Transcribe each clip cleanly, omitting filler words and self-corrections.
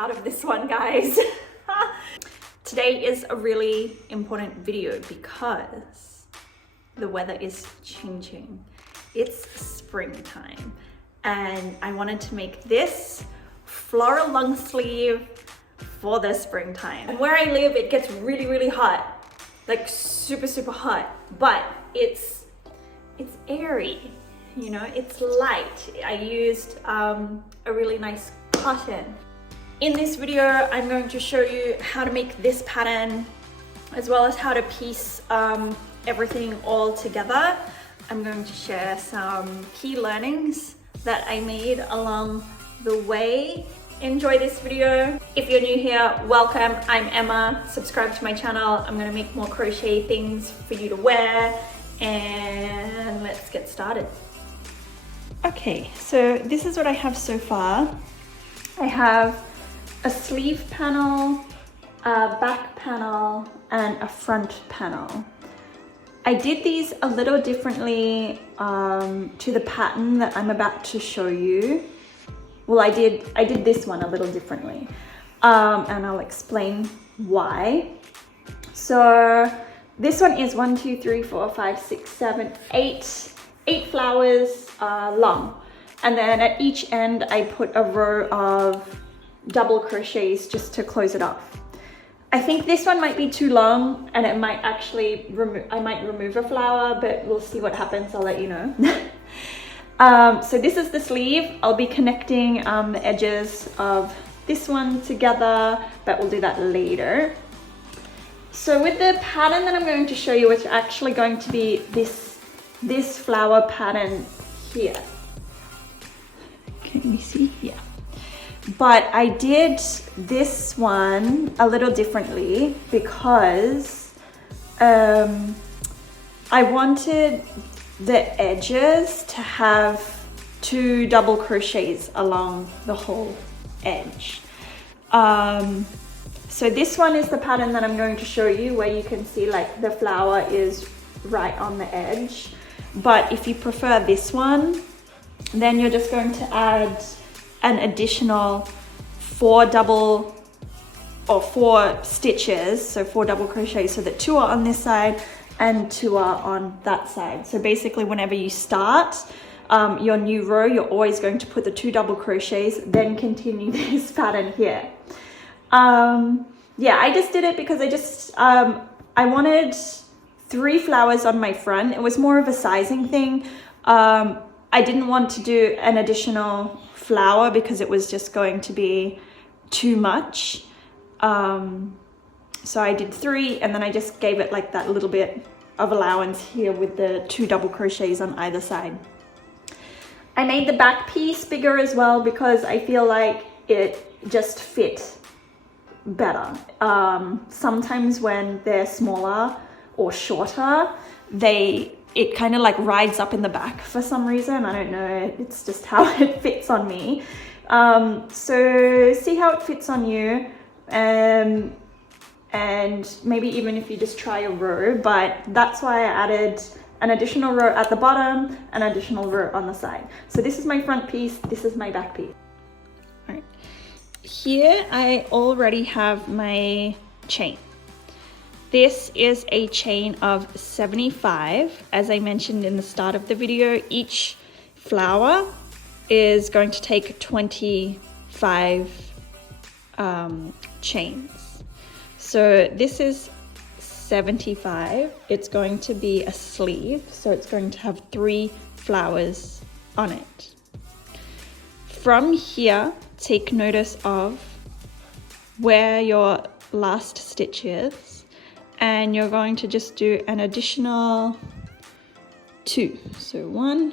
proud of this one, guys. Today is a really important video because the weather is changing. It's springtime and I wanted to make this floral long sleeve for the springtime. And where I live, it gets really, really hot, like super, super hot, but it's airy, you know, it's light. I used a really nice cotton. In this video, I'm going to show you how to make this pattern as well as how to piece everything all together. I'm going to share some key learnings that I made along the way. Enjoy this video. If you're new here, welcome. I'm Emma. Subscribe to my channel. I'm gonna make more crochet things for you to wear, and let's get started. Okay, so this is what I have so far. I have a sleeve panel, a back panel, and a front panel. I did these a little differently to the pattern that I'm about to show you. Well, I did this one a little differently, and I'll explain why. So this one is 1, 2, 3, 4, 5, 6, 7, 8 flowers long, and then at each end I put a row of double crochets just to close it off. I think this one might be too long and it might actually I might remove a flower, but we'll see what happens. I'll let you know. So this is the sleeve. I'll be connecting the edges of this one together, but we'll do that later. So with the pattern that I'm going to show you, it's actually going to be this flower pattern here. Can you see? Yeah. But I did this one a little differently because I wanted the edges to have 2 double crochets along the whole edge. So this one is the pattern that I'm going to show you, where you can see like the flower is right on the edge. But if you prefer this one, then you're just going to add an additional 4 stitches, so 4 double crochets, so that 2 are on this side and 2 are on that side. So basically whenever you start your new row, you're always going to put the 2 double crochets, then continue this pattern here. Yeah, I just did it because I wanted 3 flowers on my front. It was more of a sizing thing. I didn't want to do an additional flower because it was just going to be too much. So I did 3, and then I just gave it like that little bit of allowance here with the 2 double crochets on either side. I made the back piece bigger as well because I feel like it just fit better. Sometimes when they're smaller or shorter, it kind of like rides up in the back for some reason. I don't know, it's just how it fits on me. So see how it fits on you, and maybe even if you just try a row, but that's why I added an additional row at the bottom, an additional row on the side. So this is my front piece, this is my back piece. All right, here I already have my chain. This is a chain of 75. As I mentioned in the start of the video, each flower is going to take 25 chains. So this is 75. It's going to be a sleeve, so it's going to have 3 flowers on it. From here, take notice of where your last stitch is, and you're going to just do an additional 2. So 1,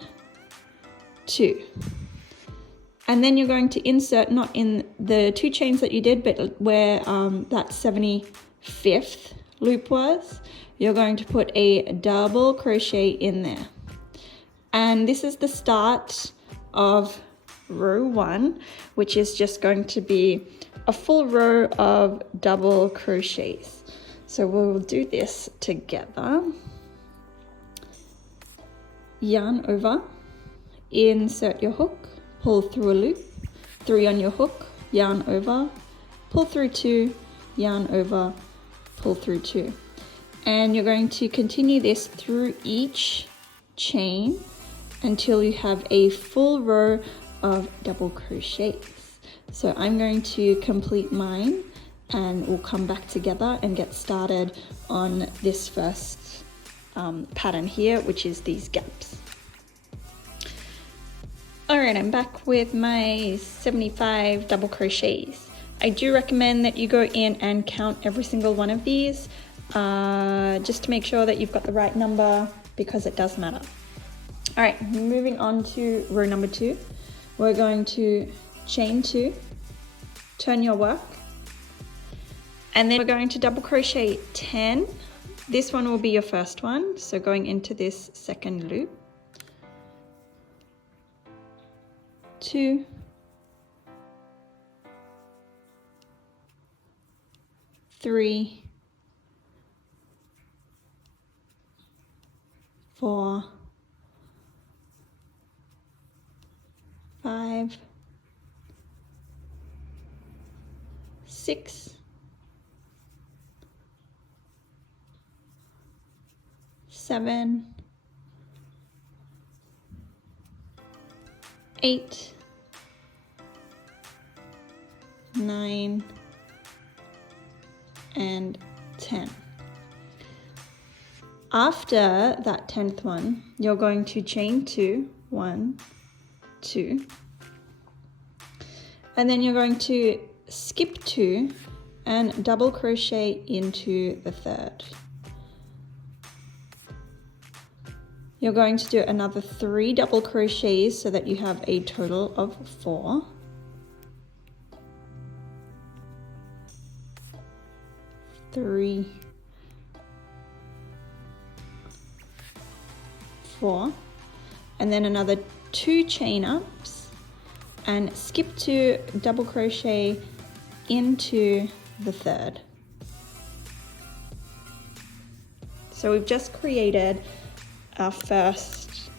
2. And then you're going to insert, not in the 2 chains that you did, but where that 75th loop was, you're going to put a double crochet in there. And this is the start of row 1, which is just going to be a full row of double crochets. So we'll do this together. Yarn over, insert your hook, pull through a loop, 3 on your hook, yarn over, pull through 2, yarn over, pull through 2. And you're going to continue this through each chain until you have a full row of double crochets. So I'm going to complete mine and we'll come back together and get started on this first pattern here, which is these gaps. All right, I'm back with my 75 double crochets. I do recommend that you go in and count every single one of these just to make sure that you've got the right number, because it does matter. All right, moving on to row number 2. We're going to chain 2, turn your work, and then we're going to double crochet 10. This one will be your first one, so going into this second loop. 2, 3, 4, 5, 6, 7, 8, 9, and 10. After that 10th one, you're going to chain 2, 1, 2, and then you're going to skip 2 and double crochet into the 3rd. You're going to do another 3 double crochets so that you have a total of 4. 3, 4, and then another 2 chain ups and skip 2, double crochet into the 3rd. So we've just created our first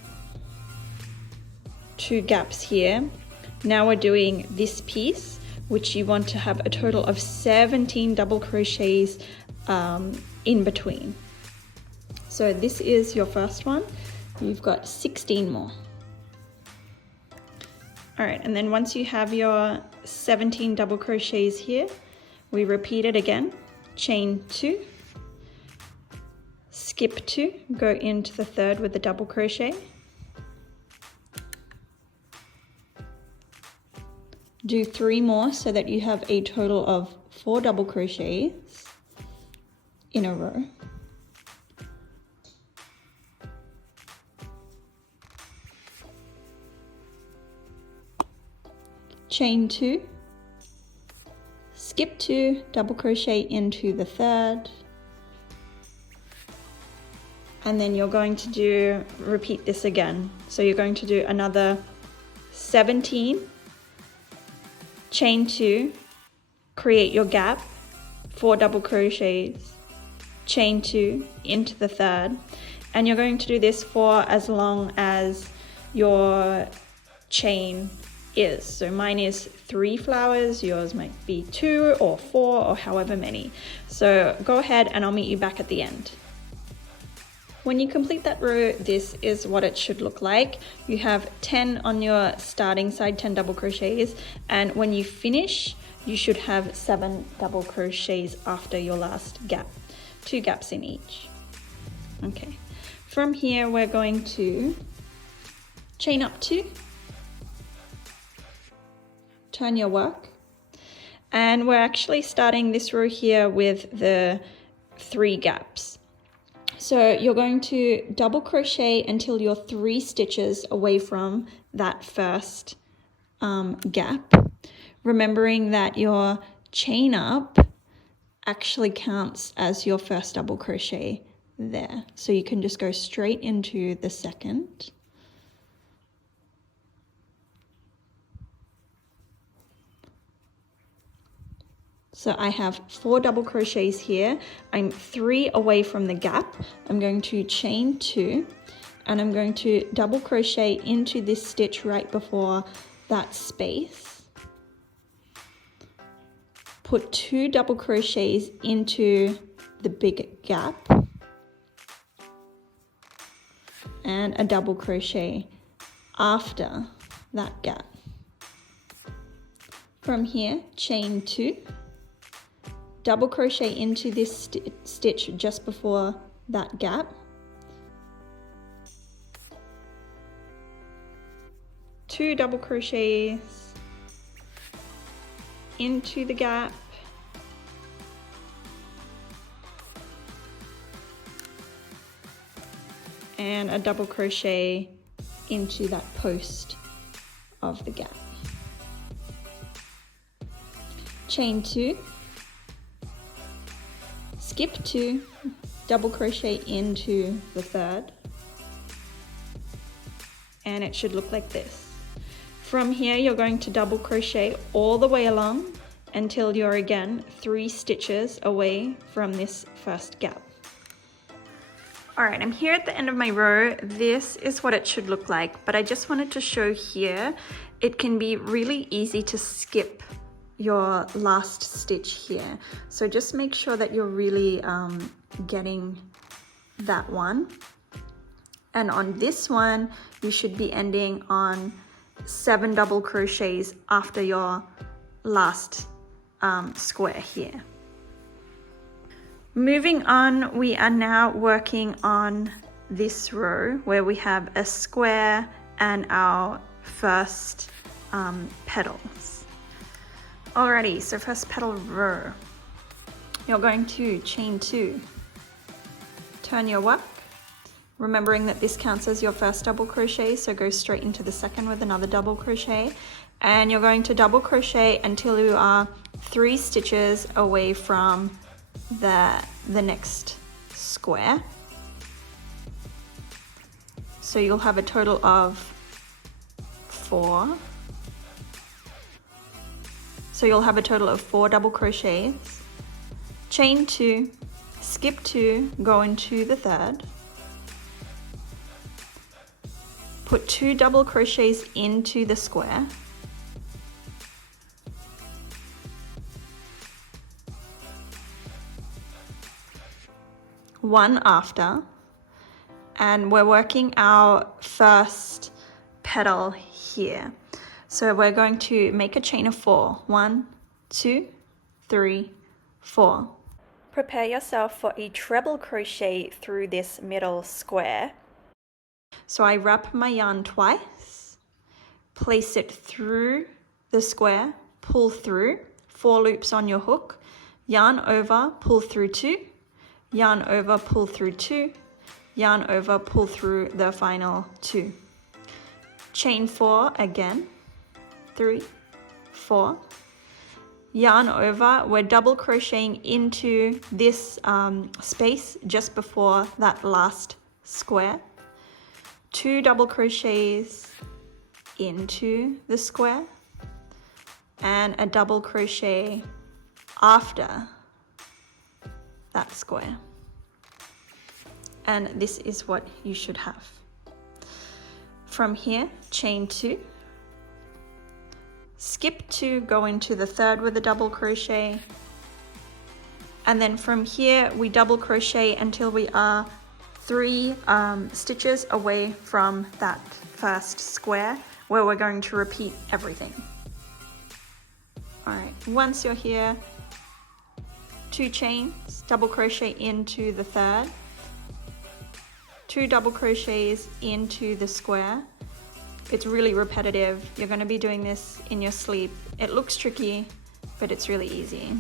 2 gaps here. Now we're doing this piece, which you want to have a total of 17 double crochets in between. So this is your first one. You've got 16 more. All right, and then once you have your 17 double crochets here, we repeat it again. Chain 2, skip 2, go into the 3rd with the double crochet. Do 3 more so that you have a total of 4 double crochets in a row. Chain 2, skip 2, double crochet into the 3rd, and then you're going to repeat this again. So you're going to do another 17, chain 2, create your gap, 4 double crochets, chain 2 into the 3rd, and you're going to do this for as long as your chain is. So mine is 3 flowers, yours might be 2 or 4 or however many. So go ahead and I'll meet you back at the end. When you complete that row, this is what it should look like. You have 10 on your starting side, 10 double crochets, and when you finish, you should have 7 double crochets after your last gap, 2 gaps in each. Okay, from here we're going to chain up 2, turn your work, and we're actually starting this row here with the 3 gaps. So you're going to double crochet until you're 3 stitches away from that first gap, remembering that your chain up actually counts as your first double crochet there. So you can just go straight into the second. So I have 4 double crochets here. I'm 3 away from the gap. I'm going to chain 2 and I'm going to double crochet into this stitch right before that space. put 2 double crochets into the big gap and a double crochet after that gap. From here, chain 2, double crochet into this stitch just before that gap, 2 double crochets into the gap, and a double crochet into that post of the gap. Chain 2, skip 2, double crochet into the third, and it should look like this. From here, you're going to double crochet all the way along until you're again 3 stitches away from this first gap. All right, I'm here at the end of my row. This is what it should look like, but I just wanted to show here, it can be really easy to skip your last stitch here. So just make sure that you're really getting that one. And on this one, you should be ending on 7 double crochets after your last square here. Moving on, we are now working on this row where we have a square and our first petals. Alrighty, so first petal row, you're going to chain 2, turn your work, remembering that this counts as your first double crochet, so go straight into the second with another double crochet, and you're going to double crochet until you are 3 stitches away from the next square. So you'll have a total of 4. So you'll have a total of 4 double crochets, chain 2, skip 2, go into the third, put 2 double crochets into the square, one after, and we're working our first petal here. So we're going to make a chain of 4. 1, 2, 3, 4. Prepare yourself for a treble crochet through this middle square. So I wrap my yarn twice, place it through the square, pull through, 4 loops on your hook, yarn over, pull through 2, yarn over, pull through 2, yarn over, pull through the final 2. Chain 4 again, 3, 4, yarn over, we're double crocheting into this space just before that last square, 2 double crochets into the square, and a double crochet after that square. And this is what you should have. From here, chain 2, skip 2, go into the third with a double crochet, and then from here we double crochet until we are 3 stitches away from that first square where we're going to repeat everything. All right, once you're here, 2 chains, double crochet into the third, 2 double crochets into the square. It's really repetitive. You're going to be doing this in your sleep. It looks tricky, but it's really easy.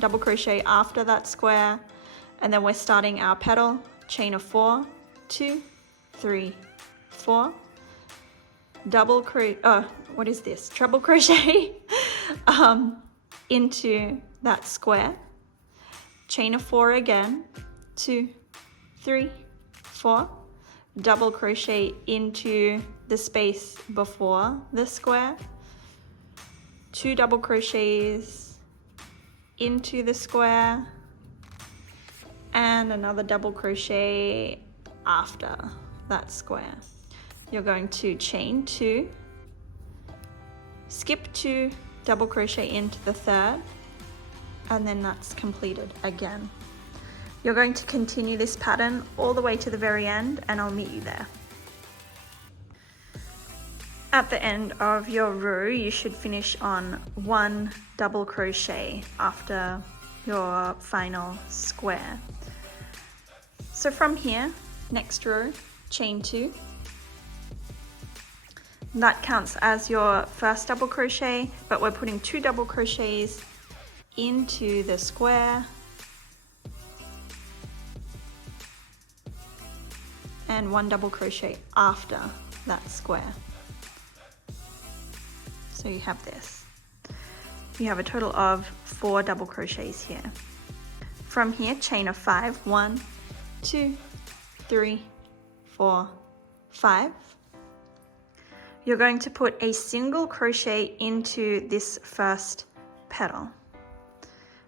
Double crochet after that square, and then we're starting our petal, chain of 4, 2, 3, 4, double crochet, what is this? Treble crochet into that square, chain of 4 again, 2, 3, 4, double crochet into the space before the square, 2 double crochets into the square, and another double crochet after that square. You're going to chain 2, skip 2, double crochet into the third, and then that's completed again. You're going to continue this pattern all the way to the very end, and I'll meet you there. At the end of your row, you should finish on 1 double crochet after your final square. So from here, next row, chain 2. That counts as your first double crochet, but we're putting 2 double crochets into the square and 1 double crochet after that square. So you have this. You have a total of 4 double crochets here. From here, chain of 5. 1, 2, 3, 4, 5. You're going to put a single crochet into this first petal.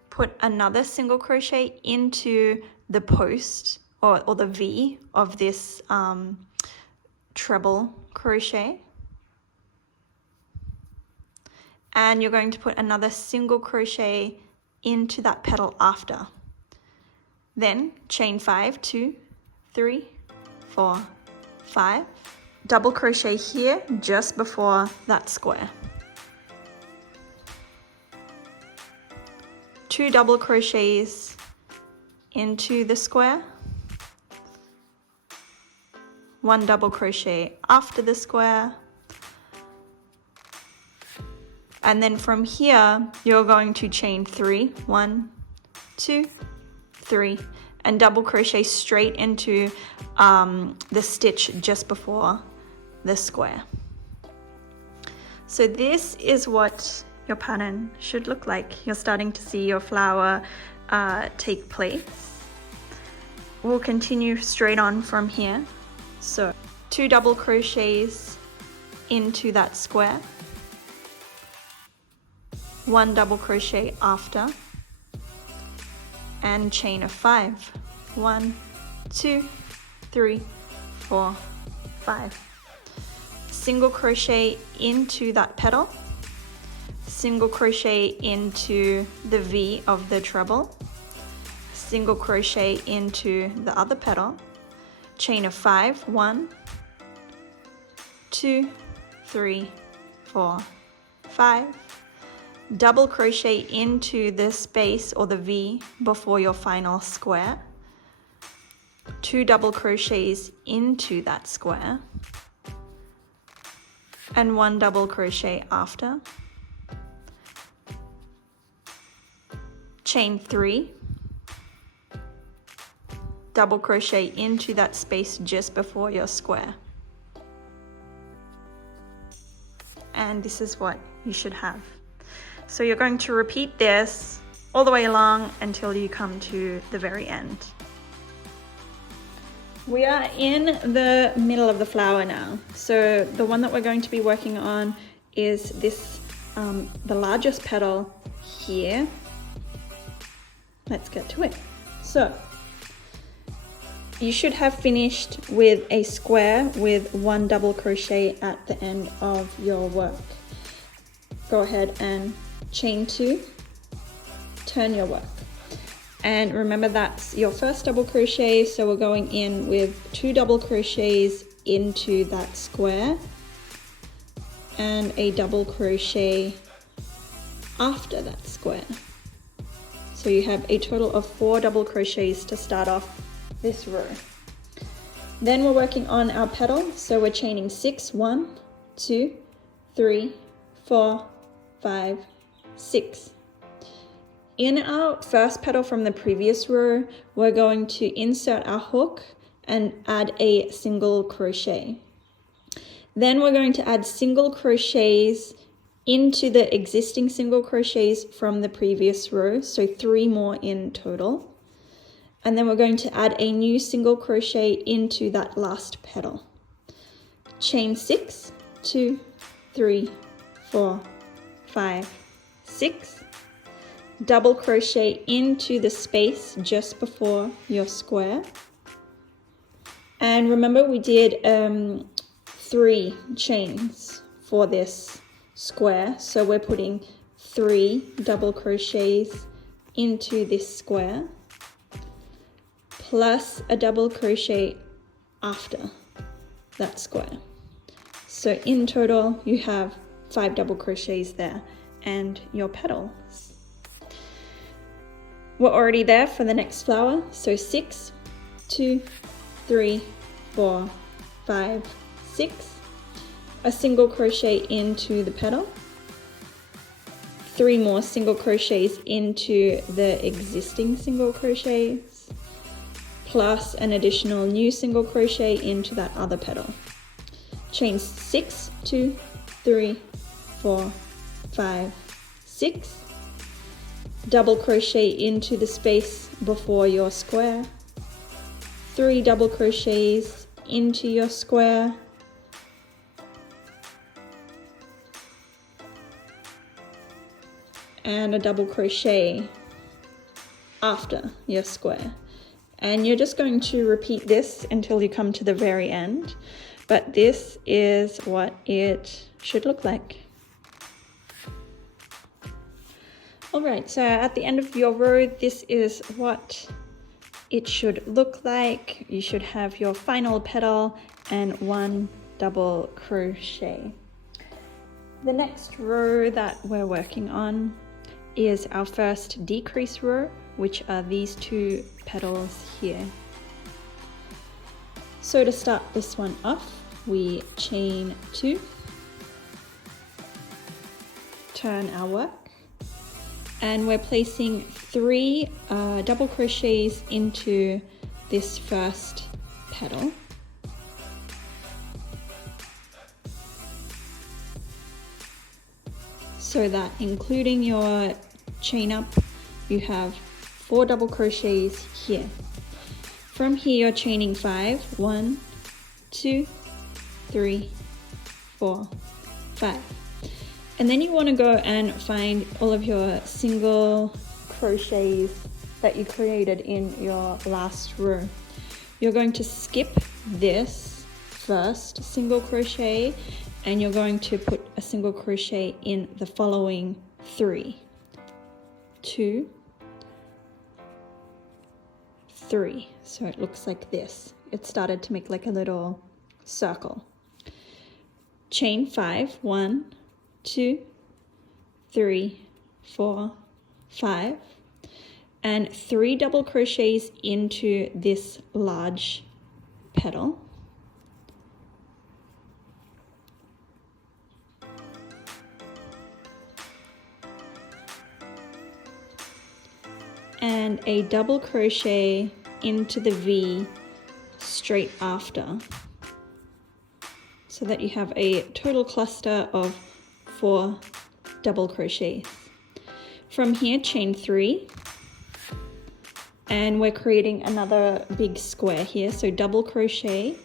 Put another single crochet into the post or the V of this treble crochet. And you're going to put another single crochet into that petal after. Then chain 5, 2, 3, 4, 5. Double crochet here just before that square. 2 double crochets into the square. 1 double crochet after the square. And then from here, you're going to chain 3, 1, 2, 3, and double crochet straight into the stitch just before the square. So this is what your pattern should look like. You're starting to see your flower take place. We'll continue straight on from here. So 2 double crochets into that square. 1 double crochet after, and chain of 5. 1, 2, 3, 4, 5. Single crochet into that petal, single crochet into the V of the treble, single crochet into the other petal, chain of 5. 1, 2, 3, 4, 5. Double crochet into the space or the V before your final square. 2 double crochets into that square. And 1 double crochet after. Chain 3. Double crochet into that space just before your square. And this is what you should have. So you're going to repeat this all the way along until you come to the very end. We are in the middle of the flower now. So the one that we're going to be working on is this, the largest petal here. Let's get to it. So you should have finished with a square with 1 double crochet at the end of your work. Go ahead and chain 2, turn your work. And remember that's your first double crochet, so we're going in with 2 double crochets into that square and a double crochet after that square. So you have a total of 4 double crochets to start off this row. Then we're working on our petal, so we're chaining 6, 1, 2, 3, 4, 5, 6. In our first petal from the previous row, we're going to insert our hook and add a single crochet. Then we're going to add single crochets into the existing single crochets from the previous row, so 3 more in total. And then we're going to add a new single crochet into that last petal. Chain 6, 2, 3, 4, 5, 6. Double crochet into the space just before your square. And remember we did 3 chains for this square, so we're putting 3 double crochets into this square plus a double crochet after that square. So in total you have 5 double crochets there and your petals. We're already there for the next flower, so 6, 2, 3, 4, 5, 6, a single crochet into the petal, 3 more single crochets into the existing single crochets, plus an additional new single crochet into that other petal. Chain 6, 2, 3, 4, 5, 6, double crochet into the space before your square, 3 double crochets into your square, and a double crochet after your square. And you're just going to repeat this until you come to the very end, but this is what it should look like. Alright, so at the end of your row, this is what it should look like. You should have your final petal and 1 double crochet. The next row that we're working on is our first decrease row, which are these 2 petals here. So to start this one off, we chain 2, turn our work, and we're placing 3 double crochets into this first petal. So that including your chain up, you have 4 double crochets here. From here you're chaining 5, 1, 2, 3, 4, 5. And then you want to go and find all of your single crochets that you created in your last row. You're going to skip this first single crochet and you're going to put a single crochet in the following 3. 2, 3. So it looks like this. It started to make like a little circle. Chain 5, 1, 2, 3, 4, 5, and 3 double crochets into this large petal. And a double crochet into the V straight after, so that you have a total cluster of 4 double crochets. From here, chain 3, and we're creating another big square here, so double crochet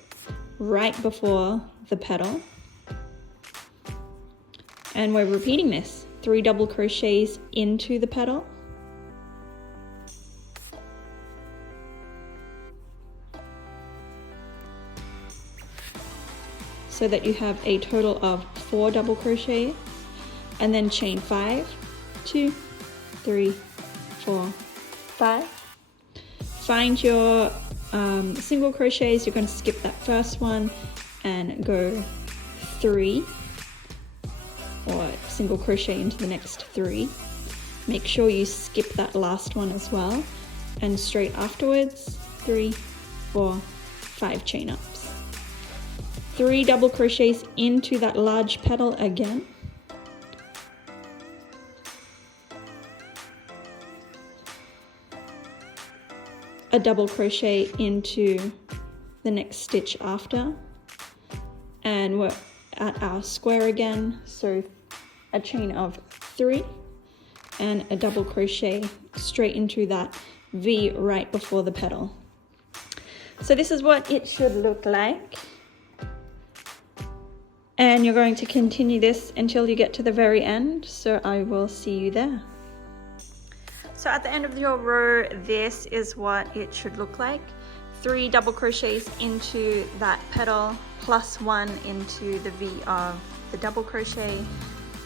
right before the petal, and we're repeating this, 3 double crochets into the petal, so that you have a total of 4 double crochets, and then chain 5, 2, 3, 4, 5. Find your single crochets. You're going to skip that first one and go 3, or single crochet into the next 3. Make sure you skip that last one as well, and straight afterwards 3, 4, 5 chain ups. 3 double crochets into that large petal again. A double crochet into the next stitch after, and we're at our square again, so a chain of 3 and a double crochet straight into that V right before the petal. So this is what it should look like. And you're going to continue this until you get to the very end, so I will see you there. So at the end of your row, this is what it should look like. 3 double crochets into that petal, plus 1 into the V of the double crochet.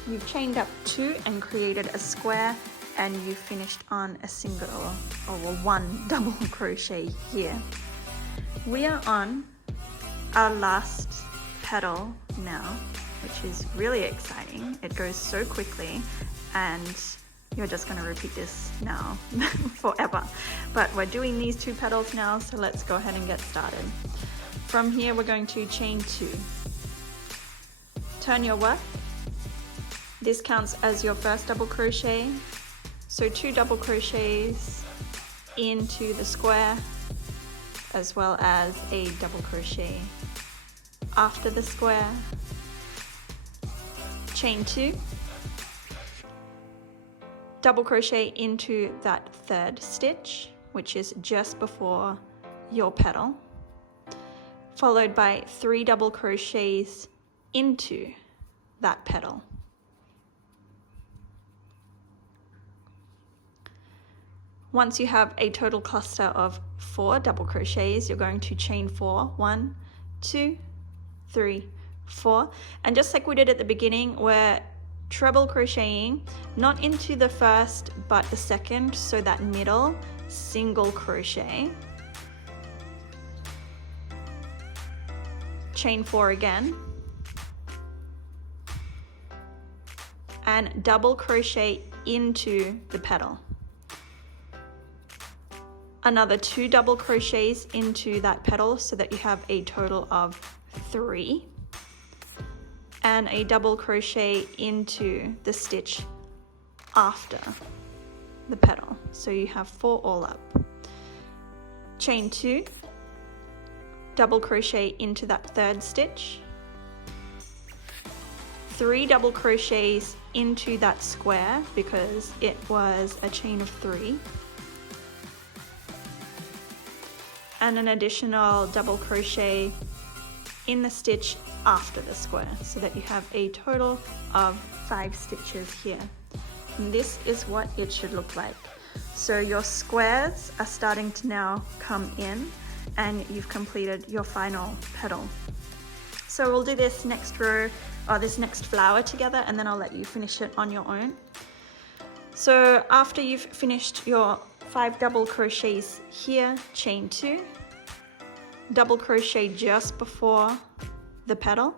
You've chained up 2 and created a square, and you finished on a single or one double crochet here. We are on our last petal now, which is really exciting. It goes so quickly, and you're just going to repeat this now forever. But we're doing these 2 petals now, so let's go ahead and get started. From here, we're going to chain 2. Turn your work. This counts as your first double crochet. So 2 double crochets into the square, as well as a double crochet after the square. Chain 2. Double crochet into that 3rd stitch, which is just before your petal, followed by 3 double crochets into that petal. Once you have a total cluster of 4 double crochets, you're going to chain 4. 1, 2, 3, 4. And just like we did at the beginning, we're treble crocheting not into the first but the second, so that middle single crochet, chain 4 again, and double crochet into the petal. Another 2 double crochets into that petal so that you have a total of 3. And a double crochet into the stitch after the petal. So you have 4 all up. Chain 2, double crochet into that 3rd stitch, 3 double crochets into that square because it was a chain of 3, and an additional double crochet in the stitch after the square, so that you have a total of 5 stitches here. And this is what it should look like. So your squares are starting to now come in, and you've completed your final petal. So we'll do this next row, or this next flower together, and then I'll let you finish it on your own. So after you've finished your 5 double crochets here, chain 2, double crochet just before the petal,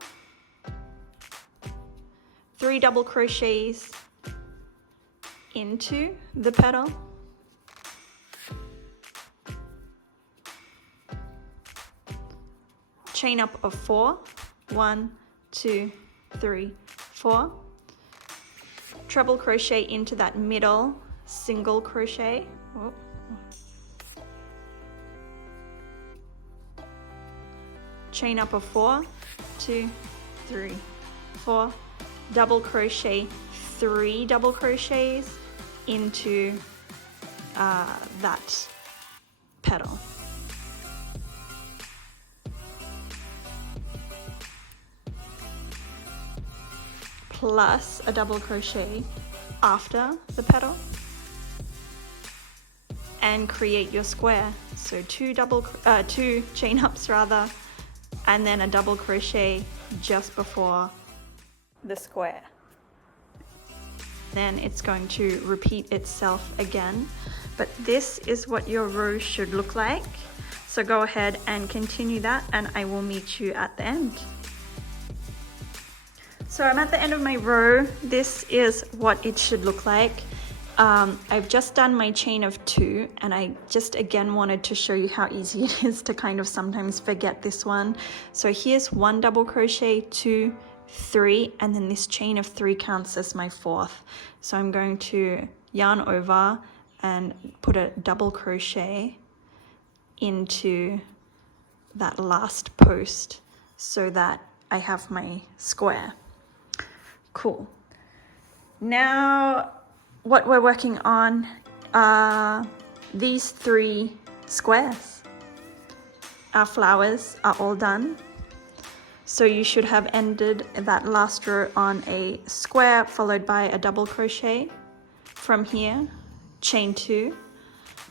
3 double crochets into the petal, chain up of 4, 1, 2, 3, 4, treble crochet into that middle single crochet, chain up of 4, 2, 3, 4, double crochet, 3 double crochets into that petal. Plus a double crochet after the petal, and create your square. So 2 chain ups rather, and then a double crochet just before the square. Then it's going to repeat itself again, but this is what your row should look like. So go ahead and continue that, and I will meet you at the end. So I'm at the end of my row. This is what it should look like. I've just done my chain of 2, and I just again wanted to show you how easy it is to kind of sometimes forget this one. So here's 1 double crochet, 2, 3, and then this chain of 3 counts as my 4th. So I'm going to yarn over and put a double crochet into that last post so that I have my square. Cool. Now what we're working on are these 3 squares. Our flowers are all done. So you should have ended that last row on a square followed by a double crochet. From here, chain 2,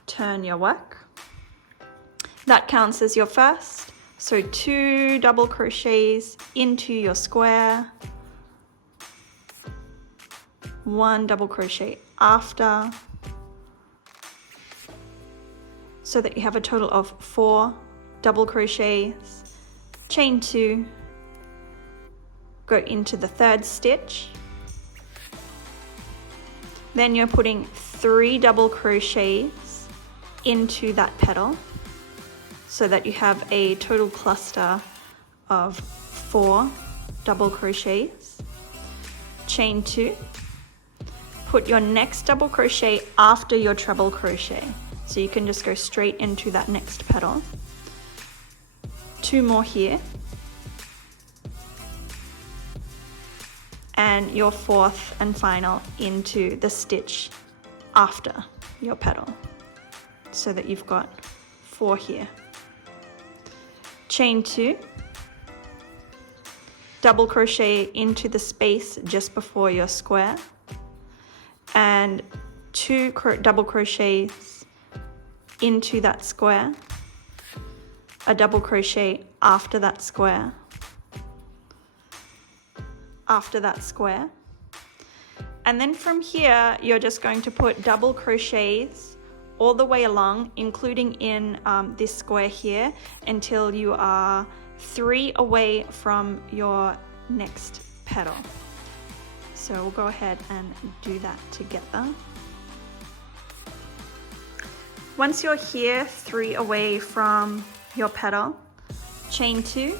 turn your work. That counts as your first. So 2 double crochets into your square, 1 double crochet after, so that you have a total of 4 double crochets, chain 2, go into the 3rd stitch, then you're putting 3 double crochets into that petal so that you have a total cluster of 4 double crochets, chain 2, put your next double crochet after your treble crochet, so you can just go straight into that next petal, 2 more here, and your 4th and final into the stitch after your petal, so that you've got 4 here. Chain 2, double crochet into the space just before your square, and 2 double crochets into that square, a double crochet after that square, and then from here you're just going to put double crochets all the way along, including in this square here, until you are 3 away from your next petal. So we'll go ahead and do that together. Once you're here 3 away from your petal, chain 2,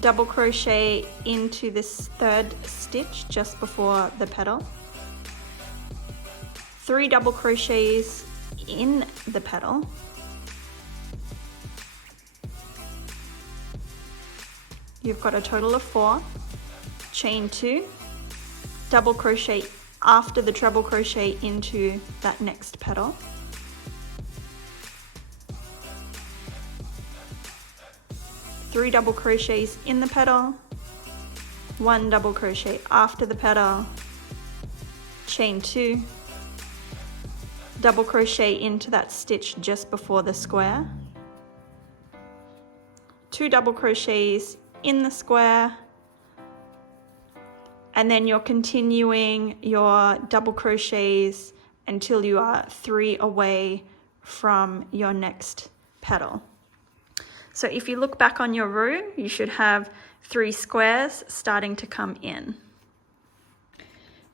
double crochet into this 3rd stitch just before the petal, 3 double crochets in the petal, you've got a total of 4, chain 2, double crochet after the treble crochet into that next petal, 3 double crochets in the petal, 1 double crochet after the petal, chain 2, double crochet into that stitch just before the square, 2 double crochets in the square, and then you're continuing your double crochets until you are 3 away from your next petal. So if you look back on your row, you should have 3 squares starting to come in.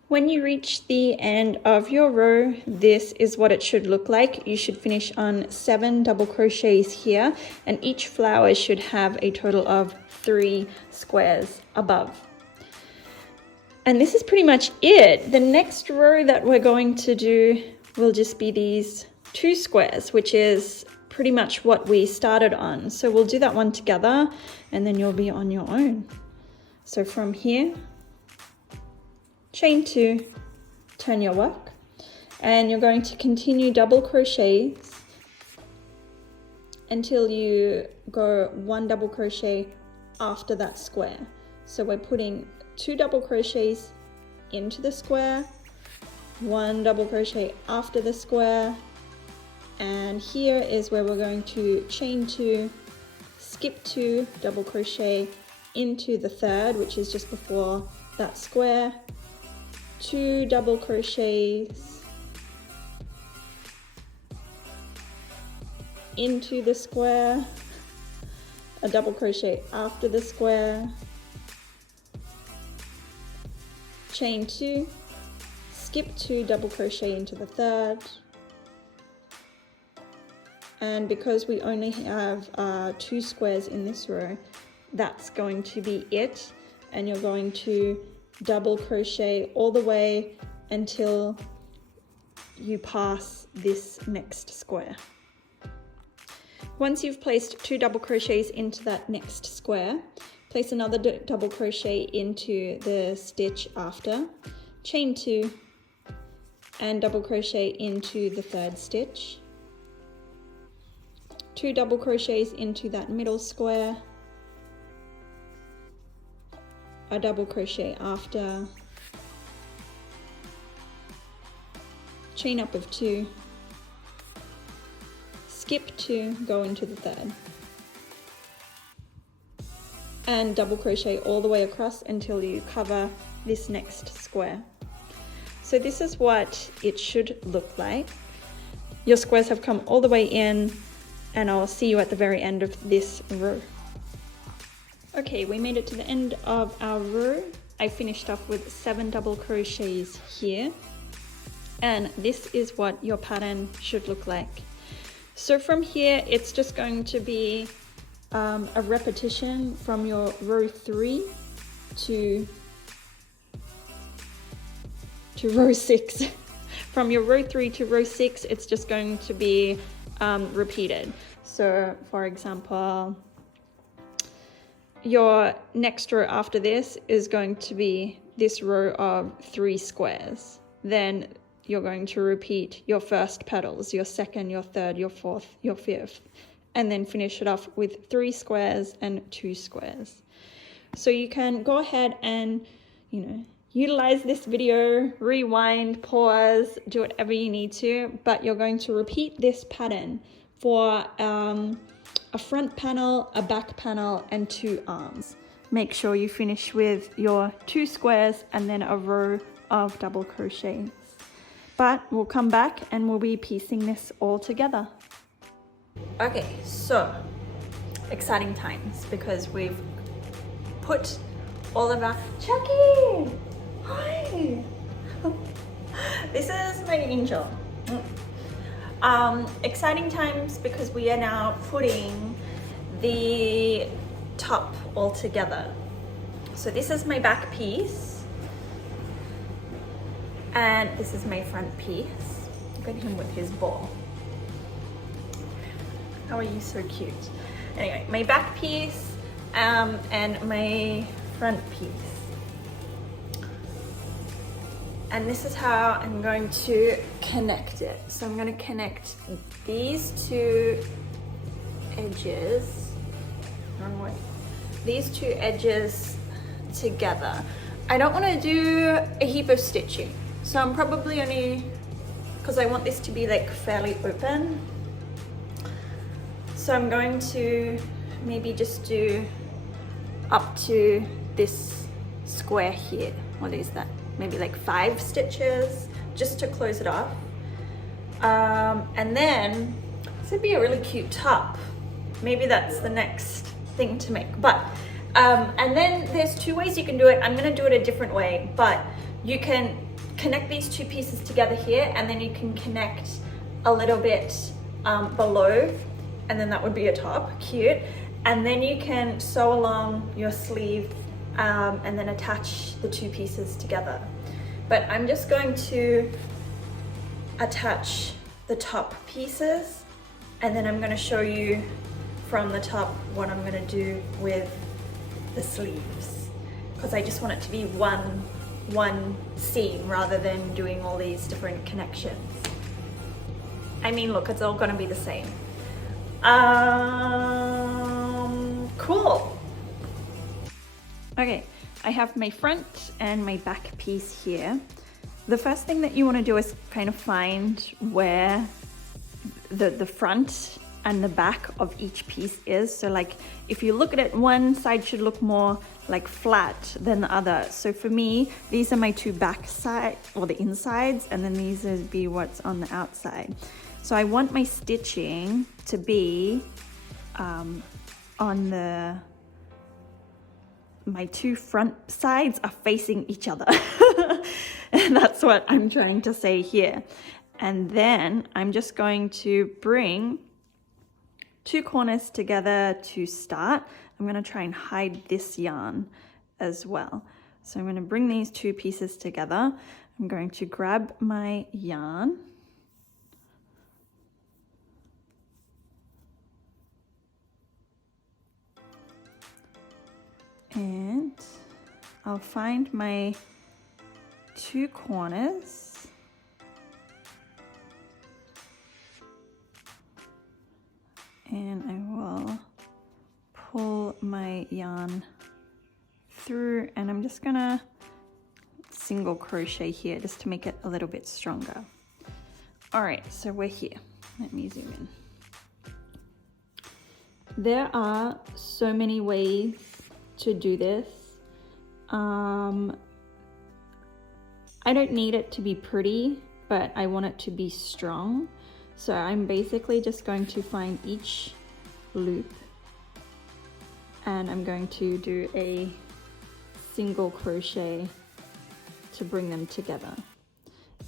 When you reach the end of your row, this is what it should look like. You should finish on 7 double crochets here, and each flower should have a total of 3 squares above. And this is pretty much it. The next row that we're going to do will just be these 2 squares, which is pretty much what we started on. So we'll do that one together and then you'll be on your own. So from here, chain 2, turn your work, and you're going to continue double crochets until you go 1 double crochet after that square. So we're putting 2 double crochets into the square, 1 double crochet after the square, and here is where we're going to chain 2, skip 2, double crochet into the 3rd, which is just before that square, 2 double crochets into the square, a double crochet after the square, chain 2, skip 2, double crochet into the 3rd, and because we only have 2 squares in this row, that's going to be it, and you're going to double crochet all the way until you pass this next square. Once you've placed 2 double crochets into that next square, place another double crochet into the stitch after, chain 2, and double crochet into the 3rd stitch, 2 double crochets into that middle square, a double crochet after, chain up of 2, skip 2, go into the 3rd, and double crochet all the way across until you cover this next square. So this is what it should look like. Your squares have come all the way in, and I'll see you at the very end of this row. Okay, we made it to the end of our row. I finished off with 7 double crochets here, and this is what your pattern should look like. So from here, it's just going to be a repetition from your row 3 to row 6. From your row 3 to row 6, it's just going to be repeated. So for example, your next row after this is going to be this row of 3 squares. Then you're going to repeat your first petals, your second, your third, your fourth, your fifth, and then finish it off with 3 squares and 2 squares. So you can go ahead and, utilize this video, rewind, pause, do whatever you need to, but you're going to repeat this pattern for a front panel, a back panel, and 2 arms. Make sure you finish with your 2 squares and then a row of double crochets. But we'll come back and we'll be piecing this all together. Okay, so exciting times because we've put all of our... Chucky! Hi! This is my angel. Exciting times because we are now putting the top all together. So this is my back piece and this is my front piece. Look at him with his ball. How are you so cute? Anyway, my back piece and my front piece. And this is how I'm going to connect it. So I'm going to connect these 2 edges, wrong way, these 2 edges together. I don't want to do a heap of stitching. So I'm probably only, because I want this to be like fairly open. So I'm going to maybe just do up to this square here. What is that? Maybe like 5 stitches just to close it off. And then this would be a really cute top. Maybe that's the next thing to make. But and then there's 2 ways you can do it. I'm going to do it a different way, but you can connect these 2 pieces together here, and then you can connect a little bit below, and then that would be a top. Cute. And then you can sew along your sleeve and then attach the 2 pieces together. But I'm just going to attach the top pieces, and then I'm going to show you from the top what I'm going to do with the sleeves, because I just want it to be one seam rather than doing all these different connections. I mean, look, it's all going to be the same. Cool. Okay, I have my front and my back piece here. The first thing that you want to do is kind of find where the front and the back of each piece is. So like if you look at it, one side should look more like flat than the other. So for me, these are my 2 back side, or the insides, and then these would be what's on the outside. So I want my stitching to be on my 2 front sides are facing each other. And that's what I'm trying to say here. And then I'm just going to bring 2 corners together to start. I'm going to try and hide this yarn as well. So I'm going to bring these 2 pieces together. I'm going to grab my yarn. And I'll find my 2 corners. And I will pull my yarn through, and I'm just gonna single crochet here just to make it a little bit stronger. All right, so we're here. Let me zoom in. There are so many ways to do this. I don't need it to be pretty, but I want it to be strong. So I'm basically just going to find each loop and I'm going to do a single crochet to bring them together.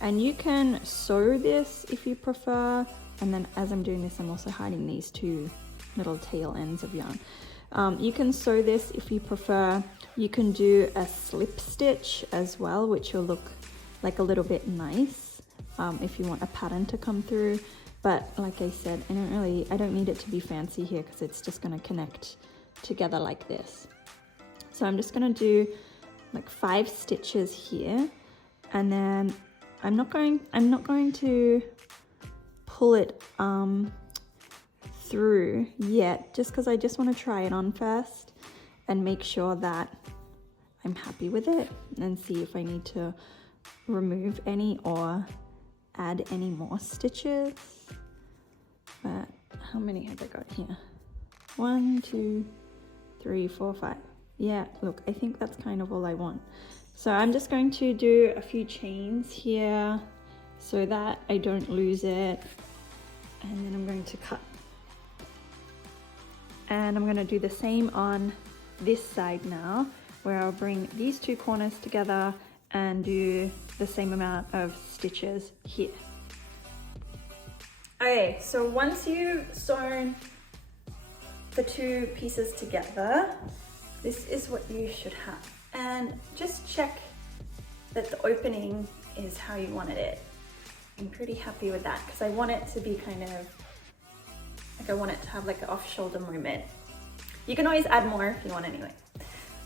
And you can sew this if you prefer. And then as I'm doing this, I'm also hiding these two little tail ends of yarn. You can sew this if you prefer. You can do a slip stitch as well, which will look like a little bit nice if you want a pattern to come through. But like I said, I don't need it to be fancy here because it's just going to connect together like this. So I'm just going to do like 5 stitches here, and then I'm not going to pull it through yet, just because I just want to try it on first and make sure that I'm happy with it and see if I need to remove any or add any more stitches. But how many have I got here? 1, 2, 3, 4, 5. Yeah, look, I think that's kind of all I want. So I'm just going to do a few chains here so that I don't lose it. And then I'm going to cut. And I'm going to do the same on this side now, where I'll bring these 2 corners together and do the same amount of stitches here. Okay, so once you've sewn the 2 pieces together, this is what you should have. And just check that the opening is how you wanted it. I'm pretty happy with that because I want it to be kind of like, I want it to have like an off-shoulder movement. You can always add more if you want anyway.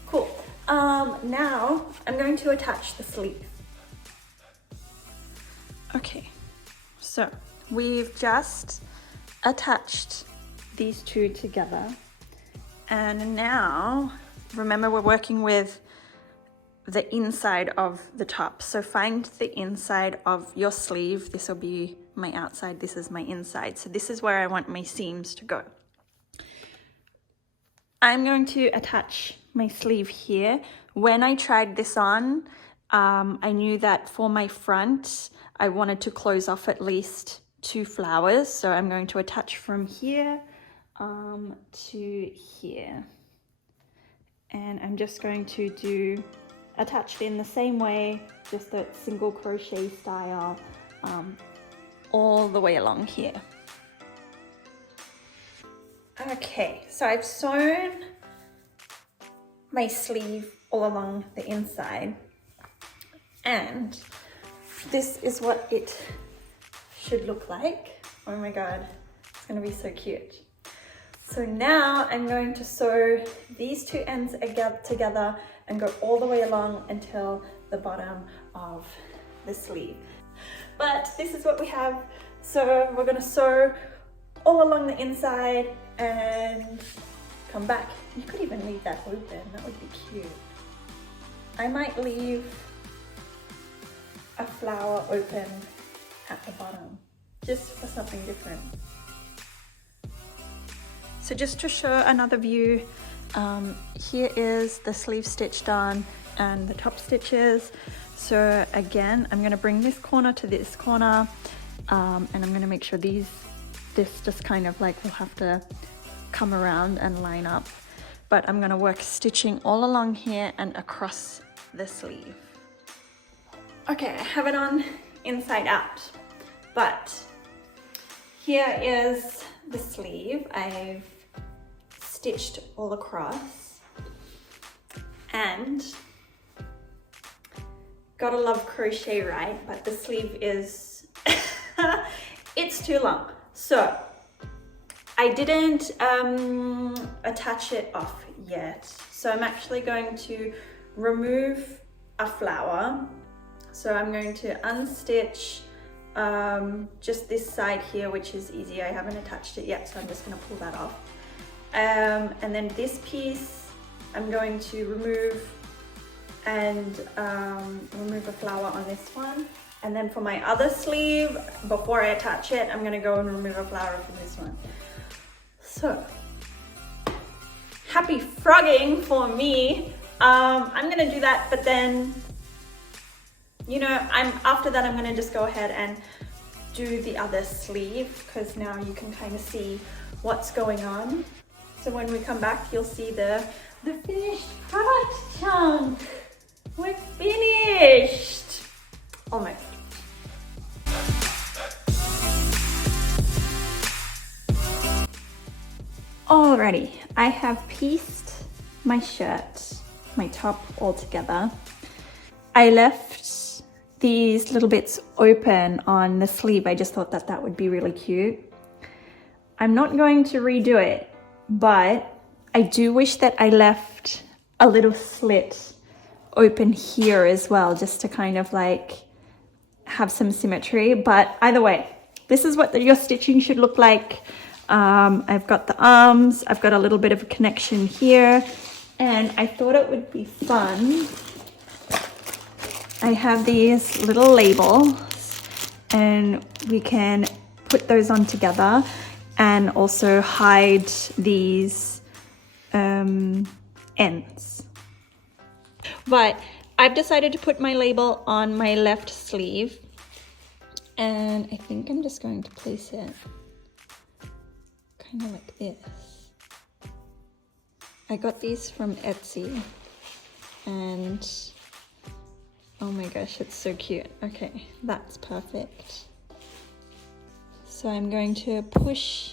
Cool. Now I'm going to attach the sleeve. Okay, so we've just attached these 2 together. And now, remember, we're working with the inside of the top. So find the inside of your sleeve. This will be my outside, this is my inside. So this is where I want my seams to go. I'm going to attach my sleeve here. When I tried this on, I knew that for my front, I wanted to close off at least 2 flowers. So I'm going to attach from here to here. And I'm just going to do attached in the same way, just a single crochet style, all the way along here. Okay, so I've sewn my sleeve all along the inside, and this is what it should look like. Oh my god, it's gonna be so cute. So now I'm going to sew these 2 ends together and go all the way along until the bottom of the sleeve. But this is what we have. So we're gonna sew all along the inside and come back. You could even leave that open, that would be cute. I might leave a flower open at the bottom, just for something different. So just to show another view, here is the sleeve stitch done and the top stitches. So again, I'm going to bring this corner to this corner, and I'm going to make sure this just kind of like will have to come around and line up. But I'm going to work stitching all along here and across the sleeve. Okay, I have it on inside out, but here is the sleeve. I've stitched all across, and gotta love crochet, right? But the sleeve is it's too long, so I didn't attach it off yet. So I'm actually going to remove a flower. So I'm going to unstitch just this side here, which is easy. I haven't attached it yet, so I'm just going to pull that off. And then this piece I'm going to remove and remove a flower on this one. And then for my other sleeve, before I attach it, I'm going to go and remove a flower from this one. So happy frogging for me. I'm going to do that, but then you know, after that I'm gonna just go ahead and do the other sleeve, because now you can kind of see what's going on. So when we come back, you'll see the finished product chunk. We're finished. Almost. Alrighty, I have pieced my shirt, my top all together. I left these little bits open on the sleeve. I just thought that would be really cute. I'm not going to redo it, but I do wish that I left a little slit open here as well, just to kind of like have some symmetry. But either way, this is what your stitching should look like. I've got the arms, I've got a little bit of a connection here, and I thought it would be fun. I have these little labels, and we can put those on together and also hide these ends. But I've decided to put my label on my left sleeve, and I think I'm just going to place it kind of like this. I got these from Etsy, and oh my gosh, it's so cute. Okay, that's perfect. So I'm going to push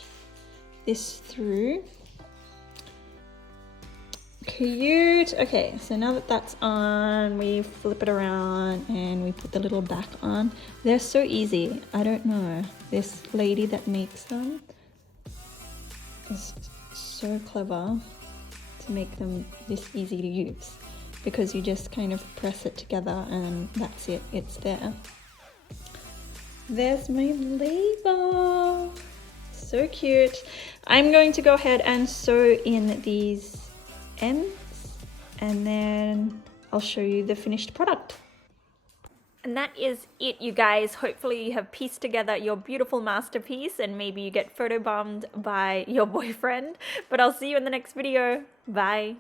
this through. Cute. Okay, so now that that's on, we flip it around and we put the little back on. They're so easy. I don't know. This lady that makes them is so clever to make them this easy to use, because you just kind of press it together and that's it. It's there. There's my label. So cute. I'm going to go ahead and sew in these ends, and then I'll show you the finished product. And that is it, you guys. Hopefully you have pieced together your beautiful masterpiece, and maybe you get photobombed by your boyfriend. But I'll see you in the next video. Bye.